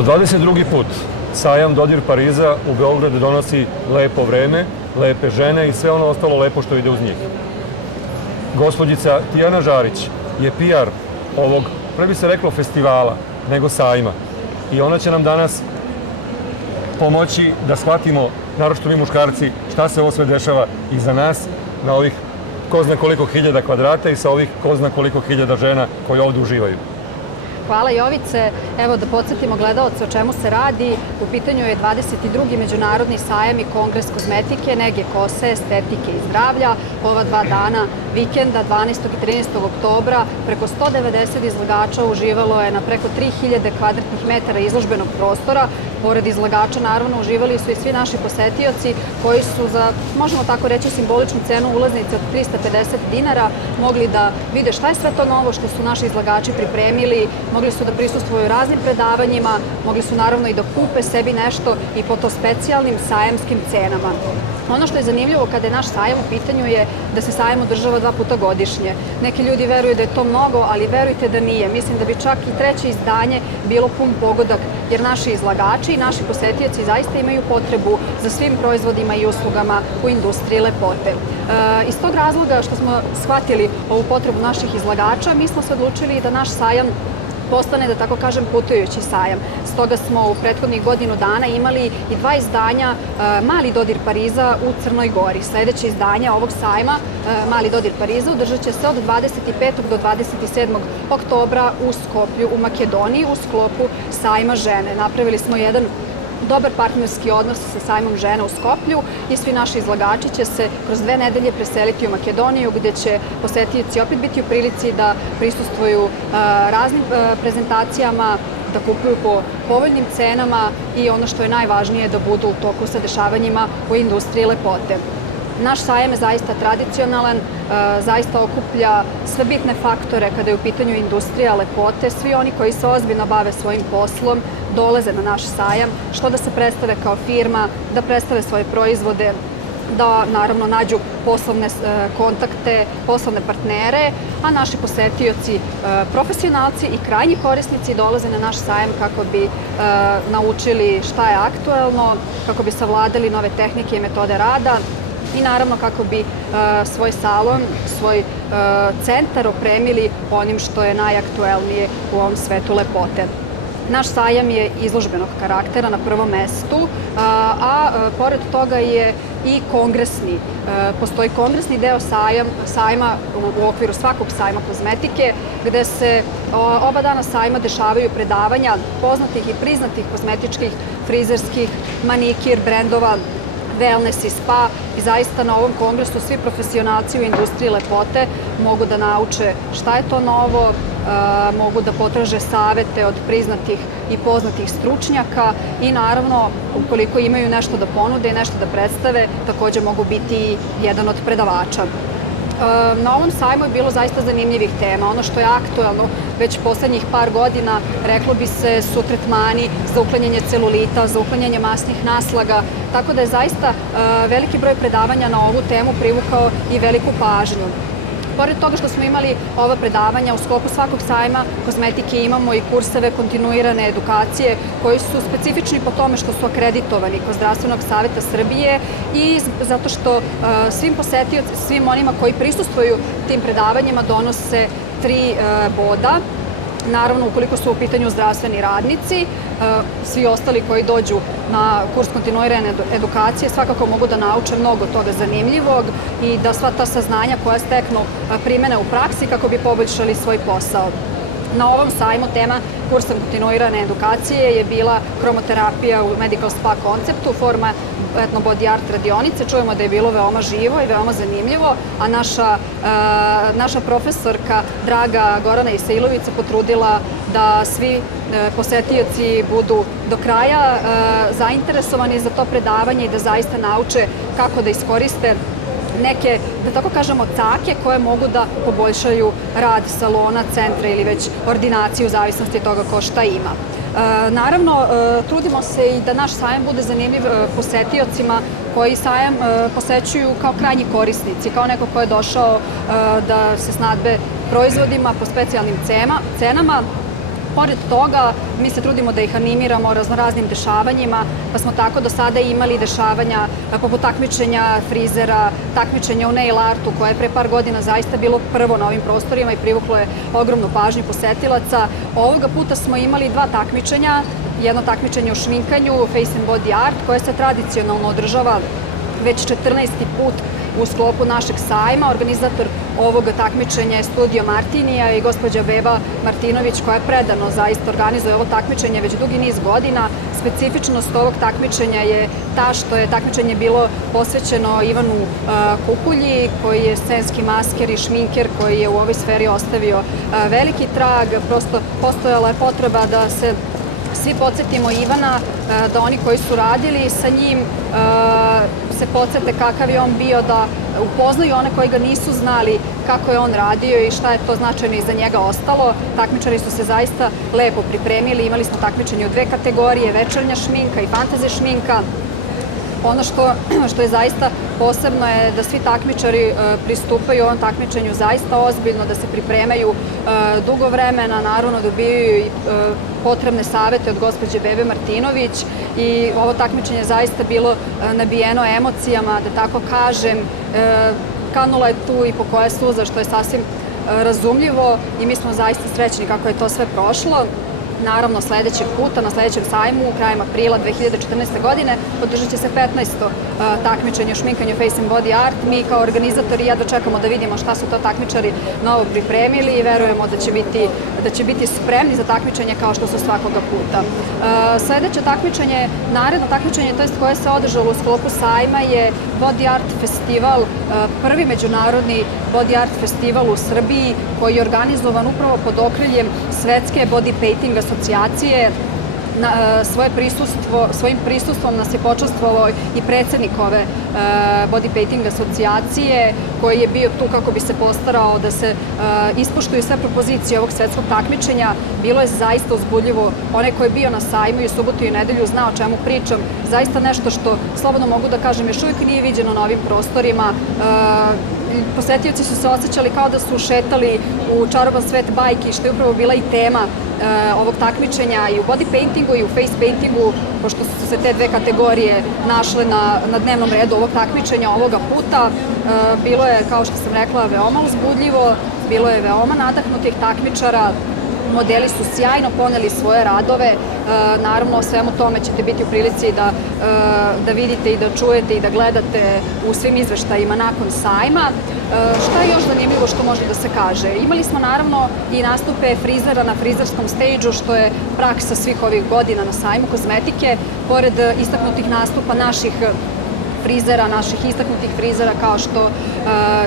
Po 22. put sajam Dodir Pariza u Beograd donosi lepo vreme, lepe žene i sve ono ostalo lepo što ide uz njih. Gospođica Tijana Žarić je PR ovog, pre bi se reklo festivala, nego sajma. I ona će nam danas pomoći da shvatimo, naročito mi muškarci, šta se ovo sve dešava iza nas na ovih ko zna koliko hiljada kvadrata i sa ovih ko zna koliko hiljada žena koje ovdje uživaju. Hvala Jovice. Evo da podsjetimo gledalce o čemu se radi. U pitanju je 22. Međunarodni sajam i kongres kozmetike, nege kose, estetike i zdravlja. Ova 2 dana vikenda, 12. i 13. oktobra, preko 190 izlagača uživalo je na preko 3000 kvadratnih metara izložbenog prostora. Pored izlagača, naravno, uživali su i svi naši posetioci koji su za, možemo tako reći, simboličnu cenu ulaznice od 350 dinara mogli da vide šta je sve to novo što su naši izlagači pripremili, mogli su da prisustvuju raznim predavanjima, mogli su naravno i da kupe sebi nešto i po to specijalnim sajamskim cenama. Ono što je zanimljivo kada je naš sajam u pitanju je da se sajam održava 2 puta godišnje. Neki ljudi veruju da je to mnogo, ali verujte da nije. Mislim da bi čak i 3. izdanje bilo pun pogodak, jer naši izlagači i naši posetioci zaista imaju potrebu za svim proizvodima i uslugama u industriji lepote. Iz tog razloga što smo shvatili ovu potrebu naših izlagača, mi smo se odlučili da naš sajam postane, da tako kažem, putujući sajam. Stoga smo u prethodnih godinu dana imali i 2 izdanja Mali dodir Pariza u Crnoj Gori. Sljedeće izdanje ovog sajma, Mali dodir Pariza, održat će se od 25. do 27. oktobra u Skoplju u Makedoniji u sklopu sajma žene. Napravili smo jedan dobar partnerski odnos sa sajmom žena u Skoplju i svi naši izlagači će se kroz 2 nedelje preseliti u Makedoniju, gdje će posetioci opet biti u prilici da prisustvuju raznim prezentacijama, da kupuju po povoljnim cenama i ono što je najvažnije da budu u toku sa dešavanjima u industriji lepote. Naš sajam je zaista tradicionalan, zaista okuplja sve bitne faktore kada je u pitanju industrija lepote. Svi oni koji se ozbiljno bave svojim poslom dolaze na naš sajam, što da se predstave kao firma, da predstave svoje proizvode, da naravno nađu poslovne kontakte, poslovne partnere, a naši posetioci, profesionalci i krajnji korisnici dolaze na naš sajam kako bi naučili šta je aktuelno, kako bi savladali nove tehnike i metode rada i naravno kako bi svoj salon, svoj centar opremili onim što je najaktuelnije u ovom svetu lepote. Naš sajam je izložbenog karaktera na prvom mestu, a pored toga je i kongresni. Postoji kongresni deo sajma u okviru svakog sajma kozmetike, gde se oba dana sajma dešavaju predavanja poznatih i priznatih kozmetičkih, frizerskih, manikir, brendova, wellness i spa i zaista na ovom kongresu svi profesionalci u industriji lepote mogu da nauče šta je to novo, mogu da potraže savete od priznatih i poznatih stručnjaka i naravno ukoliko imaju nešto da ponude i nešto da predstave, također mogu biti jedan od predavača. Na ovom sajmu je bilo zaista zanimljivih tema. Ono što je aktuelno već poslednjih par godina, reklo bi se, su tretmani za uklanjanje celulita, za uklanjanje masnih naslaga, tako da je zaista veliki broj predavanja na ovu temu privukao i veliku pažnju. Pored toga što smo imali ova predavanja, u sklopu svakog sajma kozmetike imamo i kurseve kontinuirane edukacije koji su specifični po tome što su akreditovani kod Zdravstvenog saveta Srbije i zato što svim posetiocima, svim onima koji prisustvuju tim predavanjima donose 3 boda. Naravno, ukoliko su u pitanju zdravstveni radnici, svi ostali koji dođu na kurs kontinuirane edukacije svakako mogu da nauče mnogo toga zanimljivog i da sva ta saznanja koja steknu primene u praksi kako bi poboljšali svoj posao. Na ovom sajmu tema kursa kontinuirane edukacije je bila kromoterapija u Medical Spa konceptu, forma etno body art radionice. Čujemo da je bilo veoma živo i veoma zanimljivo, a naša profesorka, draga Gorana Isailović, se potrudila da svi posetioci budu do kraja zainteresovani za to predavanje i da zaista nauče kako da iskoriste neke, da tako kažemo, cake koje mogu da poboljšaju rad salona, centra ili već ordinacije u zavisnosti od toga ko šta ima. Naravno, trudimo se i da naš sajam bude zanimljiv posetiocima koji sajam posećuju kao krajnji korisnici, kao neko ko je došao da se snadbe proizvodima po specijalnim cenama. Pored toga, mi se trudimo da ih animiramo raznoraznim dešavanjima, pa smo tako do sada imali dešavanja poput takmičenja frizera, takmičenja u nail artu, koje je pre par godina zaista bilo prvo na ovim prostorima i privuklo je ogromnu pažnju posetilaca. Ovoga puta smo imali dva takmičenja, jedno takmičenje u šminkanju, Face and Body Art, koje se tradicionalno održava već 14. put u sklopu našeg sajma. Organizator ovog takmičenja je Studio Martinija i gospođa Beba Martinović, koja je predano zaista organizuje ovo takmičenje već dugi niz godina. Specifičnost ovog takmičenja je ta što je takmičenje bilo posvećeno Ivanu Kukulji, koji je scenski masker i šminker koji je u ovoj sferi ostavio veliki trag. Prosto postojala je potreba da se svi podsjetimo Ivana, da oni koji su radili sa njim se podsjete kakav je on bio, da upoznaju one koji ga nisu znali kako je on radio i šta je to značajno iza njega ostalo. Takmičari su se zaista lepo pripremili, imali smo takmičenje u dve kategorije, večernja šminka i fantazi šminka. Ono što je zaista posebno je da svi takmičari pristupaju ovom takmičenju zaista ozbiljno, da se pripremaju dugo vremena, naravno dobijaju i potrebne savete od gospođe Bebe Martinović i ovo takmičenje je zaista bilo nabijeno emocijama, da tako kažem. Kanula je tu i po koje suza, što je sasvim razumljivo i mi smo zaista srećni kako je to sve prošlo. Naravno, sledećeg puta, na sledećem sajmu, krajem aprila 2014. godine, održat će se 15. takmičenje u šminkanju Face and Body Art. Mi kao organizatori jedva čekamo da vidimo šta su to takmičari novo pripremili i verujemo da će biti spremni za takmičenje kao što su svakoga puta. Sledeće takmičenje, naredno takmičenje, to jest koje se održalo u sklopu sajma, je Body Art festival, prvi međunarodni Body Art festival u Srbiji, koji je organizovan upravo pod okriljem Svetske body painting asocijacije. Svojim prisustvom nas je počastvovao i predsednik ove body painting asocijacije, koji je bio tu kako bi se postarao da se ispoštuju sve propozicije ovog svetskog takmičenja. Bilo je zaista uzbudljivo. Onaj ko je bio na sajmu i u subotu i nedelju zna o čemu pričam. Zaista nešto što, slobodno mogu da kažem, još uvijek nije viđeno na ovim prostorima. Posetioci su se osjećali kao da su šetali u čaroban svet bajki, što je upravo bila i tema ovog takmičenja i u body paintingu i u face paintingu, pošto su se te dve kategorije našle na dnevnom redu ovog takmičenja ovoga puta. Bilo je, kao što sam rekla, veoma uzbudljivo, bilo je veoma nadahnutih takmičara. Modeli su sjajno poneli svoje radove. Naravno, o svemu tome ćete biti u prilici da vidite i da čujete i da gledate u svim izveštajima nakon sajma. Šta je još zanimljivo što može da se kaže? Imali smo naravno i nastupe frizera na frizerskom stage-u, što je praksa svih ovih godina na sajmu kozmetike. Pored istaknutih nastupa naših frizera, naših istaknutih frizera kao što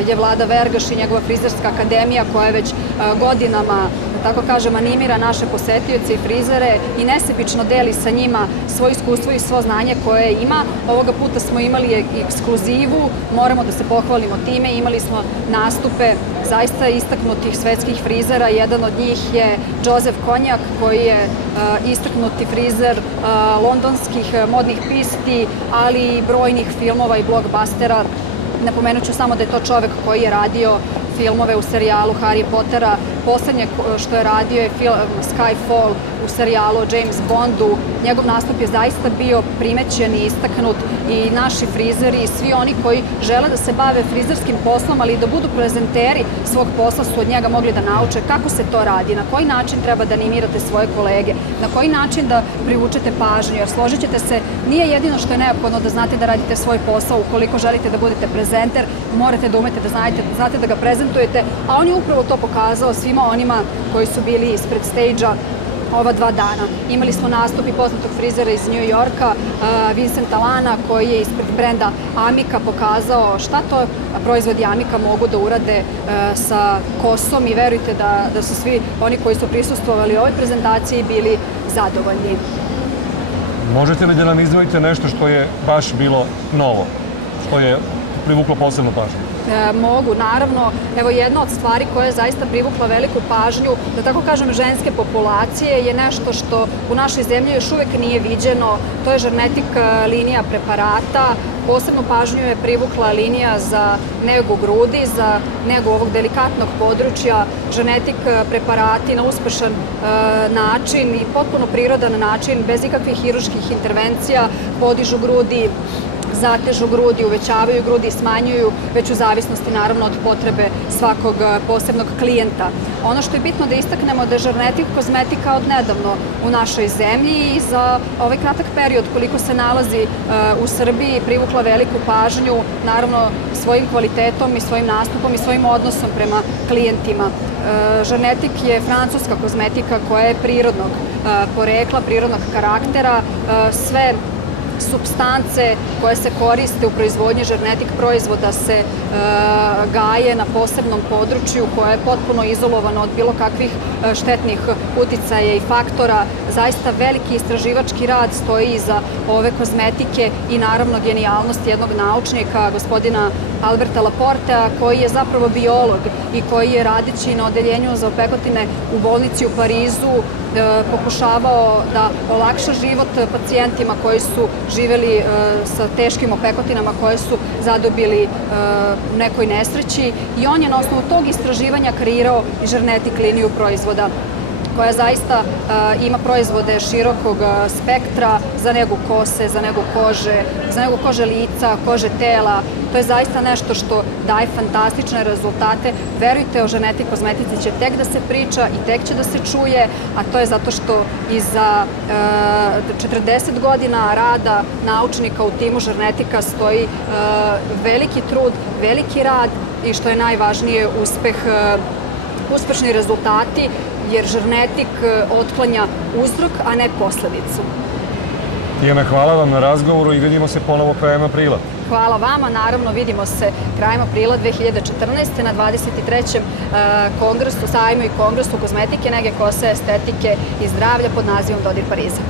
je Vlada Vergaš i njegova frizerska akademija, koja već godinama, tako kažem, animira naše posetioce i frizere i nesebično deli sa njima svoje iskustvo i svo znanje koje ima. Ovoga puta smo imali ekskluzivu, moramo da se pohvalimo time. Imali smo nastupe zaista istaknutih svetskih frizera. Jedan od njih je Joseph Konjak, koji je istaknuti frizer londonskih modnih pisti, ali i brojnih filmova i blockbustera. Napomenut ću samo da je to čovek koji je radio filmove u serijalu Harry Pottera. Poslednje što je radio je film Skyfall u serijalu o James Bondu. Njegov nastup je zaista bio primećen i istaknut i naši frizeri i svi oni koji žele da se bave frizerskim poslom, ali i da budu prezenteri svog posla, su od njega mogli da nauče kako se to radi, na koji način treba da animirate svoje kolege, na koji način da privučete pažnju, jer složit ćete se, nije jedino što je neophodno da znate da radite svoj posao. Ukoliko želite da budete prezenter, morate da umete da znate da ga prezentujete, a on je upravo to pokazao svima onima koji su bili ispred stage-a ova 2 dana. Imali smo nastup i poznatog frizera iz New Yorka, Vincenta Lana, koji je ispred brenda Amika pokazao šta to proizvodi Amika mogu da urade sa kosom i verujte da su svi oni koji su prisustvovali ovoj prezentaciji bili zadovoljni. Možete li da nam izdvojite nešto što je baš bilo novo, što je privuklo posebnu pažnju? Mogu, naravno. Evo, jedna od stvari koja je zaista privukla veliku pažnju, da tako kažem, ženske populacije, je nešto što u našoj zemlji još uvek nije viđeno. To je Žarnetik linija preparata. Posebnu pažnju je privukla linija za negu grudi, za negu ovog delikatnog područja. Žarnetik preparati na uspešan način i potpuno prirodan način, bez ikakvih hirurških intervencija, podižu grudi, zatežu grudi, uvećavaju grudi, smanjuju, već u zavisnosti naravno od potrebe svakog posebnog klijenta. Ono što je bitno da istaknemo da je Žarnetik kozmetika odnedavno u našoj zemlji i za ovaj kratak period koliko se nalazi u Srbiji privukla veliku pažnju, naravno svojim kvalitetom i svojim nastupom i svojim odnosom prema klijentima. Žarnetik je francuska kozmetika koja je prirodnog porekla, prirodnog karaktera. Sve supstance koje se koriste u proizvodnji Žarnetik proizvoda se gaje na posebnom području koje je potpuno izolovano od bilo kakvih štetnih uticaja i faktora. Zaista veliki istraživački rad stoji iza ove kozmetike i naravno genijalnost jednog naučnika, gospodina Alberta Laportea, koji je zapravo biolog i koji je radeći na odeljenju za opekotine u bolnici u Parizu pokušavao da olakša život pacijentima koji su živeli sa teškim opekotinama koje su zadobili u nekoj nesreći i on je na osnovu tog istraživanja kreirao i Žarnetik liniju proizvoda koja zaista ima proizvode širokog spektra za negu kose, za negu kože lica, kože tela. To je zaista nešto što daje fantastične rezultate. Verujte, o Žarnetik kozmetici će tek da se priča i tek će da se čuje, a to je zato što iza 40 godina rada naučnika u timu Žarnetika stoji veliki trud, veliki rad i što je najvažnije uspešni rezultati, jer Žarnetik otklanja uzrok, a ne posledicu. Tijana, hvala vam na razgovoru i vidimo se ponovo krajem aprila. Hvala vama, naravno vidimo se krajem aprila 2014. na 23. kongresu, sajmu i kongresu kozmetike, nege kose, estetike i zdravlja pod nazivom Dodir Pariza.